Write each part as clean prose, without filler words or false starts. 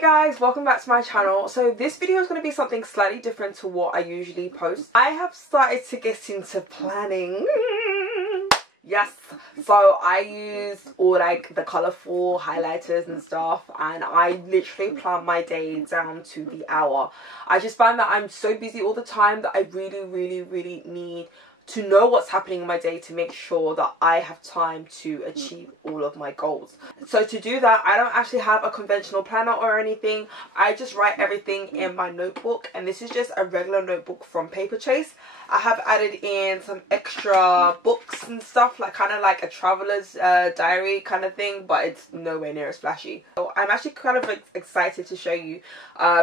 Hey guys, welcome back to my channel. So this video is going to be something slightly different to what I usually post. I have started to get into planning. Yes, so I use all like the colourful highlighters and stuff, and I literally plan my day down to the hour. I just find that I'm so busy all the time that I really need to know what's happening in my day to make sure that I have time to achieve all of my goals. So to do that, I don't actually have a conventional planner or anything. I just write everything in my notebook, and this is just a regular notebook from Paper Chase. I have added in some extra books and stuff, like kind of like a traveler's diary kind of thing, but it's nowhere near as flashy. So I'm actually kind of excited to show you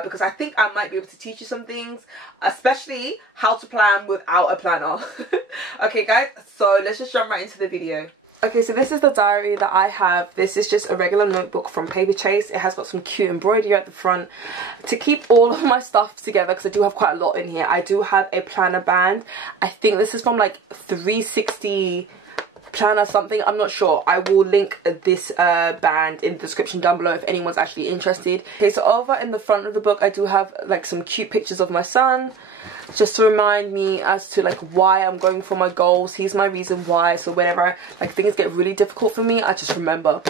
because I think I might be able to teach you some things, especially how to plan without a planner. Okay guys, so let's just jump right into the video. Okay, so this is the diary that I have. This is just a regular notebook from Paper Chase. It has got some cute embroidery at the front to keep all of my stuff together, because I do have quite a lot in here. I do have a planner band. I think this is from like 360 planner something, I'm not sure. I will link this band in the description down below if anyone's actually interested. Okay, so over in the front of the book I do have like some cute pictures of my son, just to remind me as to like why I'm going for my goals. He's my reason why, so whenever like things get really difficult for me, I just remember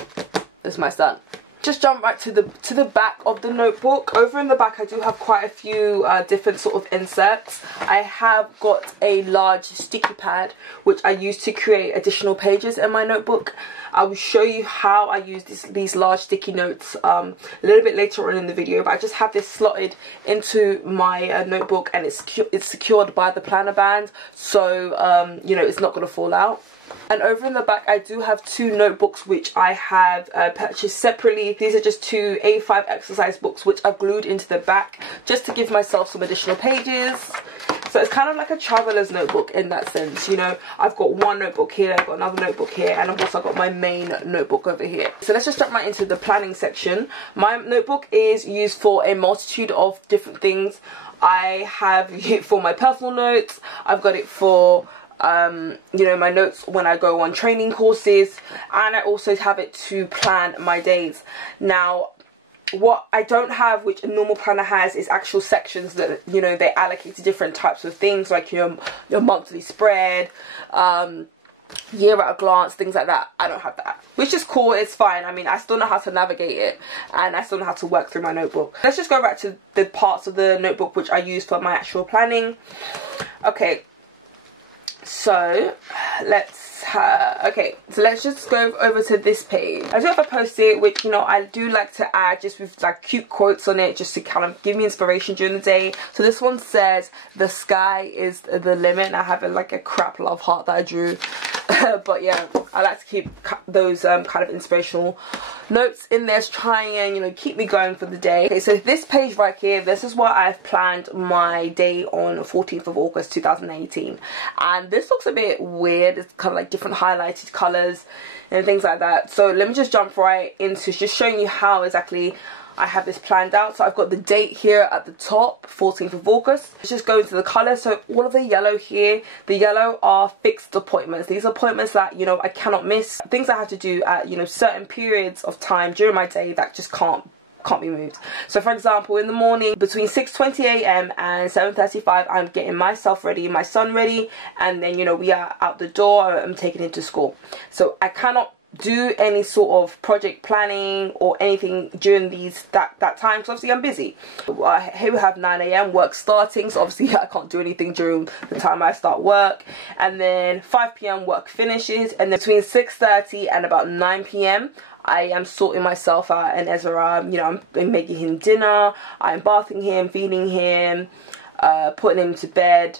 it's my son. Just jump right to the back of the notebook. Over in the back I do have quite a few different sort of inserts. I have got a large sticky pad which I use to create additional pages in my notebook. I will show you how I use these large sticky notes a little bit later on in the video, but I just have this slotted into my notebook, and it's secured by the planner band, so you know, it's not going to fall out. And over in the back I do have two notebooks which I have purchased separately. These are just two A5 exercise books which I've glued into the back just to give myself some additional pages. So it's kind of like a traveler's notebook in that sense, you know. I've got one notebook here, I've got another notebook here, and I've also got my main notebook over here. So let's just jump right into the planning section. My notebook is used for a multitude of different things. I have it for my personal notes, I've got it for you know, my notes when I go on training courses, and I also have it to plan my days. Now what I don't have, which a normal planner has, is actual sections that, you know, they allocate to different types of things, like your monthly spread, year at a glance, things like that. I don't have that, which is cool. It's fine. I mean, I still know how to navigate it, and I still know how to work through my notebook. Let's just go back to the parts of the notebook which I use for my actual planning. Okay, so let's just go over to this page. I do have a post-it which, you know, I do like to add just with like cute quotes on it, just to kind of give me inspiration during the day. So this one says, "The sky is the limit," and I have like a crap love heart that I drew. But yeah, I like to keep those kind of inspirational notes in there to try and, you know, keep me going for the day. Okay, so this page right here, this is what I've planned my day on 14th of August 2018, and this looks a bit weird. It's kind of like different highlighted colours and things like that. So let me just jump right into just showing you how exactly I have this planned out. So I've got the date here at the top, 14th of August. Let's just go into the colours. So all of the yellow here, the yellow are fixed appointments. These are appointments that, you know, I cannot miss. Things I have to do at, you know, certain periods of time during my day that just can't be moved. So for example, in the morning between 6:20 AM and 7:35, I'm getting myself ready, my son ready, and then, you know, we are out the door. I'm taking him to school. So I cannot do any sort of project planning or anything during that time, because obviously I'm busy. Here we have 9 AM work starting, so obviously I can't do anything during the time I start work. And then 5 PM work finishes, and then between 6:30 and about 9 PM I am sorting myself out and Ezra. You know, I'm making him dinner, I'm bathing him, feeding him, putting him to bed.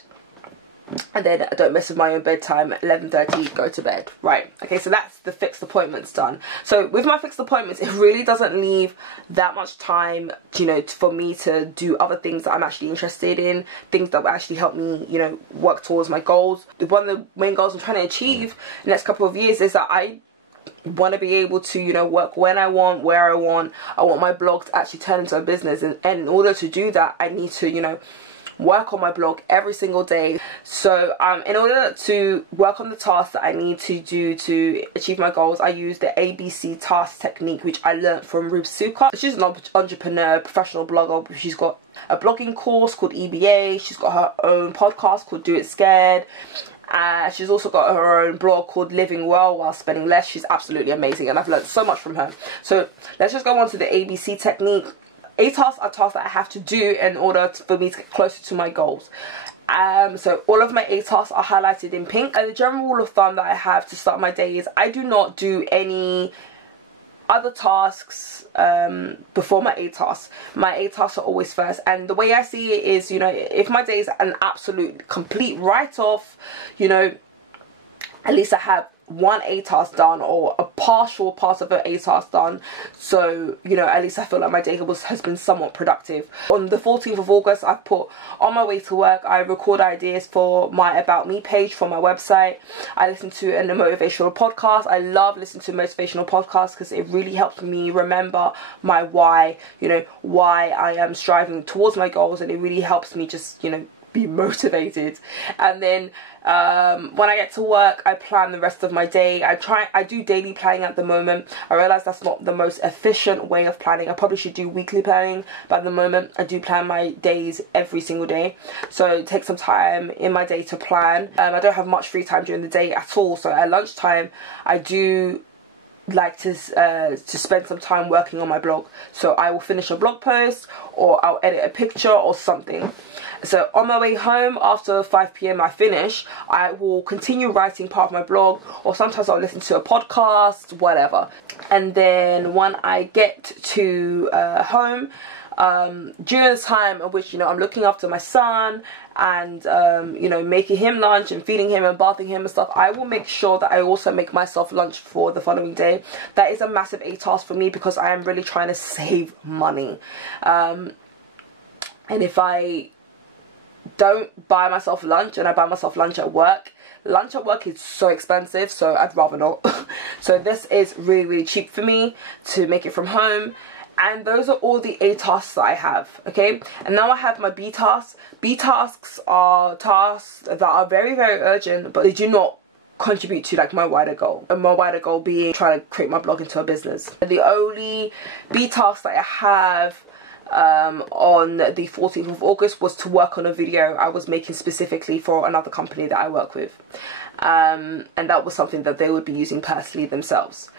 And then I don't mess with my own bedtime. At 11:30, go to bed. Right, okay, so that's the fixed appointments done. So with my fixed appointments, it really doesn't leave that much time, you know, for me to do other things that I'm actually interested in, things that will actually help me, you know, work towards my goals. One of the main goals I'm trying to achieve in the next couple of years is that I want to be able to, you know, work when I want, where I want. I want my blog to actually turn into a business, and in order to do that, I need to, you know, work on my blog every single day. So in order to work on the tasks that I need to do to achieve my goals, I use the ABC task technique, which I learned from Ruth Suka. She's an entrepreneur, professional blogger. She's got a blogging course called EBA. She's got her own podcast called Do It Scared. She's also got her own blog called Living Well While Spending Less. She's absolutely amazing, and I've learned so much from her. So let's just go on to the ABC technique. A tasks are tasks that I have to do in order for me to get closer to my goals. So all of my A tasks are highlighted in pink. And the general rule of thumb that I have to start my day is I do not do any other tasks before my A tasks. My A tasks are always first, and the way I see it is, you know, if my day is an absolute complete write-off, you know, at least I have one A task done or a partial part of an A task done. So, you know, at least I feel like my day has been somewhat productive. On the 14th of August, I put on my way to work, I record ideas for my About Me page for my website. I listen to a motivational podcast. I love listening to motivational podcasts because it really helps me remember my why, you know, why I am striving towards my goals, and it really helps me just, you know, be motivated. And then when I get to work, I plan the rest of my day. I do daily planning at the moment. I realize that's not the most efficient way of planning. I probably should do weekly planning, but at the moment I do plan my days every single day. So take some time in my day to plan. I don't have much free time during the day at all, so at lunchtime I do like to spend some time working on my blog. So I will finish a blog post, or I'll edit a picture or something. So on my way home after 5 p.m. I finish, I will continue writing part of my blog, or sometimes I'll listen to a podcast, whatever. And then when I get to home, during the time in which, you know, I'm looking after my son and you know, making him lunch and feeding him and bathing him and stuff, I will make sure that I also make myself lunch for the following day. That is a massive A task for me because I am really trying to save money, and if I don't buy myself lunch and I buy myself lunch at work is so expensive, so I'd rather not. So this is really, really cheap for me to make it from home. And those are all the A tasks that I have, okay? And now I have my B tasks. B tasks are tasks that are very, very urgent, but they do not contribute to like my wider goal. And my wider goal being trying to create my blog into a business. The only B tasks that I have on the 14th of August was to work on a video I was making specifically for another company that I work with. And that was something that they would be using personally themselves.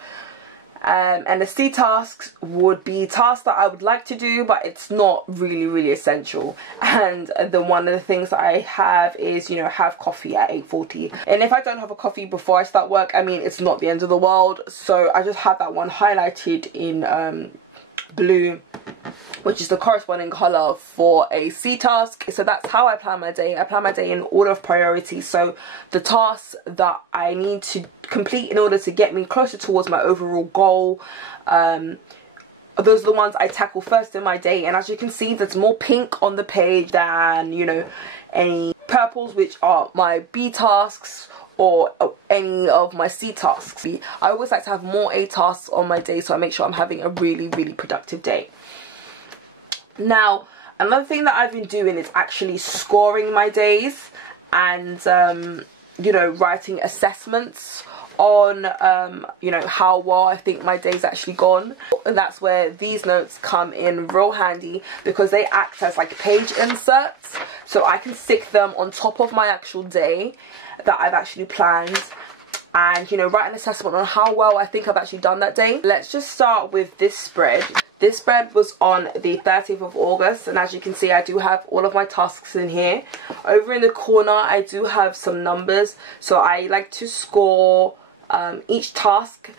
And the C tasks would be tasks that I would like to do, but it's not really, really essential. And one of the things that I have is, you know, have coffee at 8:40. And if I don't have a coffee before I start work, I mean, it's not the end of the world. So I just have that one highlighted in blue, which is the corresponding colour for a C task. So that's how I plan my day. I plan my day in order of priority. So the tasks that I need to complete in order to get me closer towards my overall goal, those are the ones I tackle first in my day. And as you can see, there's more pink on the page than, you know, any purples, which are my B tasks, or any of my C tasks. I always like to have more A tasks on my day, so I make sure I'm having a really, really productive day. Now, another thing that I've been doing is actually scoring my days and, you know, writing assessments on, you know, how well I think my day's actually gone. And that's where these notes come in real handy, because they act as like page inserts. So I can stick them on top of my actual day that I've actually planned, and, you know, write an assessment on how well I think I've actually done that day. Let's just start with this spread. This spread was on the 30th of August, and as you can see, I do have all of my tasks in here. Over in the corner, I do have some numbers. So I like to score each task,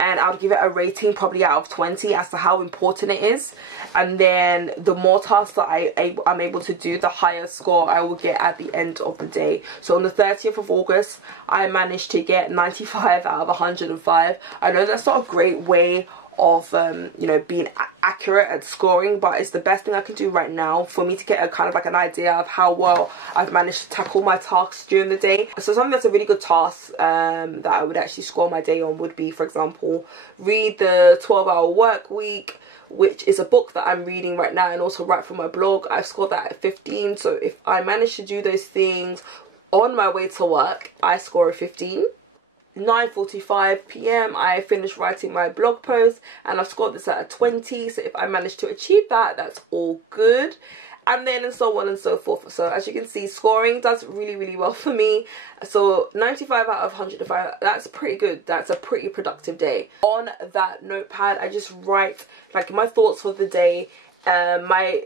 and I'll give it a rating probably out of 20 as to how important it is. And then the more tasks that I'm able to do, the higher score I will get at the end of the day. So on the 30th of August, I managed to get 95 out of 105. I know that's not a great way of you know, being accurate at scoring, but it's the best thing I can do right now for me to get a kind of like an idea of how well I've managed to tackle my tasks during the day. So something that's a really good task that I would actually score my day on would be, for example, read the 12-hour work week, which is a book that I'm reading right now and also write for my blog. I scored that at 15. So if I manage to do those things on my way to work, I score a 15. 9:45 p.m. I finished writing my blog post and I've scored this at a 20. So if I manage to achieve that, that's all good. And then and so on and so forth. So as you can see, scoring does really well for me. So 95 out of 105, that's pretty good. That's a pretty productive day. On that notepad, I just write like my thoughts for the day, my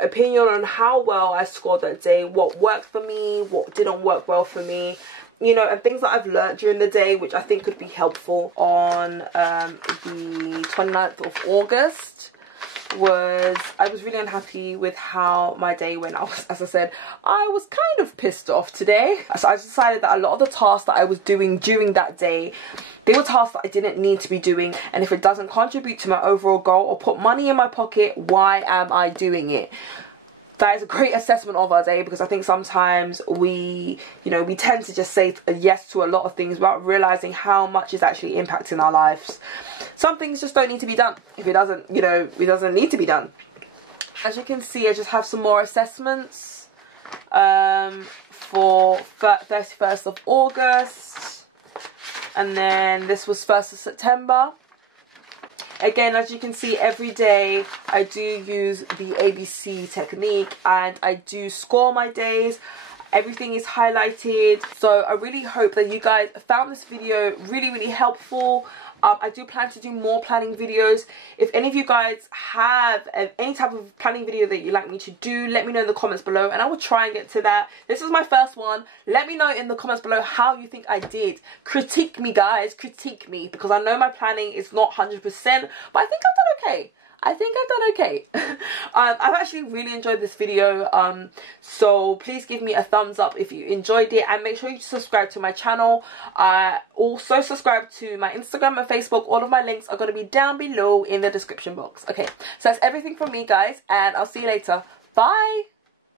opinion on how well I scored that day, what worked for me, what didn't work well for me, and things that I've learned during the day, which I think could be helpful. On the 29th of August I was really unhappy with how my day went. As I said, I was kind of pissed off today. So I decided that a lot of the tasks that I was doing during that day, they were tasks that I didn't need to be doing, and if it doesn't contribute to my overall goal or put money in my pocket, why am I doing it? That is a great assessment of our day, because I think sometimes we tend to just say yes to a lot of things without realizing how much is actually impacting our lives. Some things just don't need to be done if it doesn't, it doesn't need to be done. As you can see, I just have some more assessments for 31st of August, and then this was 1st of September. Again, as you can see, every day I do use the ABC technique and I do score my days. Everything is highlighted. So I really hope that you guys found this video really helpful. I do plan to do more planning videos. If any of you guys have any type of planning video that you'd like me to do, let me know in the comments below and I will try and get to that. This is my first one. Let me know in the comments below how you think I did. Critique me, guys. Critique me, because I know my planning is not 100%, but I think I've done okay. I've actually really enjoyed this video, so please give me a thumbs up if you enjoyed it, and make sure you subscribe to my channel. Also subscribe to my Instagram and Facebook. All of my links are going to be down below in the description box. Okay, so that's everything from me, guys, and I'll see you later. Bye.